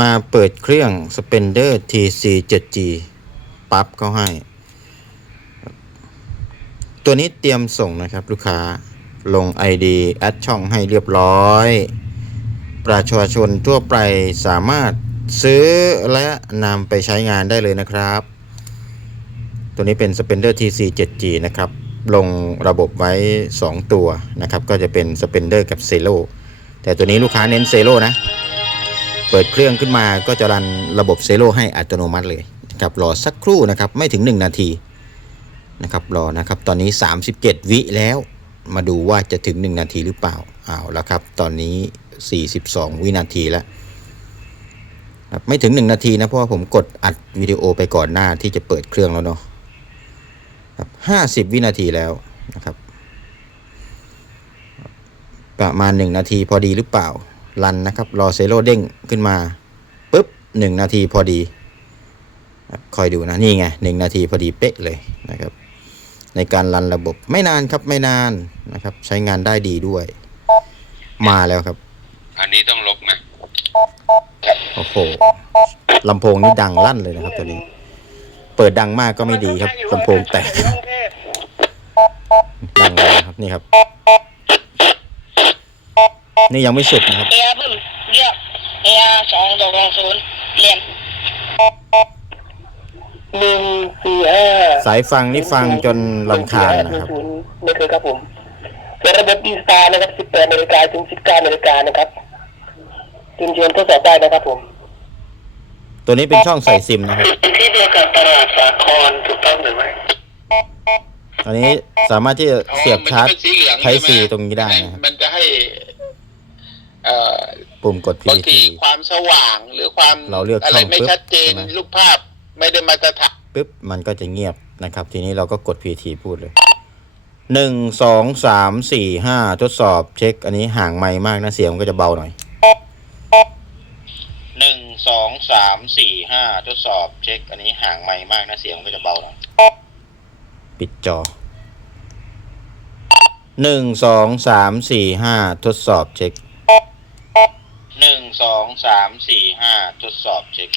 มาเปิดเครื่อง Spender TC 7G ปั๊บเขาให้ ตัวนี้เตรียมส่งนะครับลูกค้าลง ID แอดช่องให้เรียบร้อย ประชาชนทั่วไปสามารถซื้อและนำไปใช้งานได้เลยนะครับ ตัวนี้เป็น Spender TC 7G นะครับ ลงระบบไว้ 2 ตัวนะครับ ก็จะเป็น Spender กับ z e l o แต่ตัวนี้ลูกค้าเน้น z e l o นะ เปิดเครื่องขึ้นมาก็จะรันระบบ z e l o ให้อัตโนมัติเลยนะครับรอสักครู่นะครับไม่ถึง 1 นาทีนะครับรอนะครับตอนนี้ 37 วิแล้วมาดูว่าจะถึง 1 นาทีหรือเปล่าเอาแล้วครับตอนนี้ 42 วินาทีแล้วครับไม่ถึง 1 นาทีนะเพราะว่าผมกดอัดวิดีโอไปก่อนหน้าที่จะเปิดเครื่องแล้วเนาะครับ 50 วินาทีแล้วนะครับประมาณ 1 นาทีพอดีหรือเปล่า รันนะครับ รอเซโร่เด้งขึ้นมาปุ๊บ1 นาทีพอดีครับคอยดูนะ นี่ไง 1 นาทีพอดีเป๊ะเลยนะครับ ในการรันระบบไม่นานครับไม่นานนะครับ ใช้งานได้ดีด้วย มาแล้วครับ อันนี้ต้องลบนะโอ้โหลำโพงนี่ดังลั่นเลยนะครับตัวนี้ เปิดดังมากก็ไม่ดีครับลำโพงแตก ดังเลยนะครับนี่ครับ นี่ยังไม่สุดนะครับ เออาบึ้มเลือกเออาสองดอกลองศูนย์เหลี่ยมหนึ่งสี่ห้าสายฟังนี่ฟังจนลำคาญนะครับนี่คือครับผมเป็นระบบดีสตาร์นะครับสิบแปดนาฬิกาถึงสิบเก้านาฬิกานะครับจึงเชิญทดสอบได้นะครับผม ตัวนี้เป็นช่องใส่ซิมนะครับ ที่เดียวกับตลาดสาครถูกต้องหรือไม่อันนี้สามารถที่จะเสียบชาร์จมันจะเป็นสีเหลืองไทใช่ไหมซีตรงนี้ได้นะครับมันจะให้ เอ่อปุ่มกด บาง PVT ทีความสว่างหรือความเราเลือกอะไรช่องไม่ปุ๊บชัดเจน ใช่ไหม รูปภาพไม่ได้มาตรฐาน ปุ๊บมันก็จะเงียบนะครับ ทีนี้เราก็กด PT พูดเลยหนึ่งสองสามสี่ห้าทดสอบเช็ค อันนี้ห่างไมค์มากนะเสียงมันก็จะเบาหน่อย หนึ่งสองสามสี่ห้าทดสอบเช็ค อันนี้ห่างไมค์มากนะเสียงมันก็จะเบาหน่อยปิดจอหนึ่งสองสามสี่ห้าทดสอบเช็คหนึ่ง สองสามสี่ห้าทดสอบเช็ค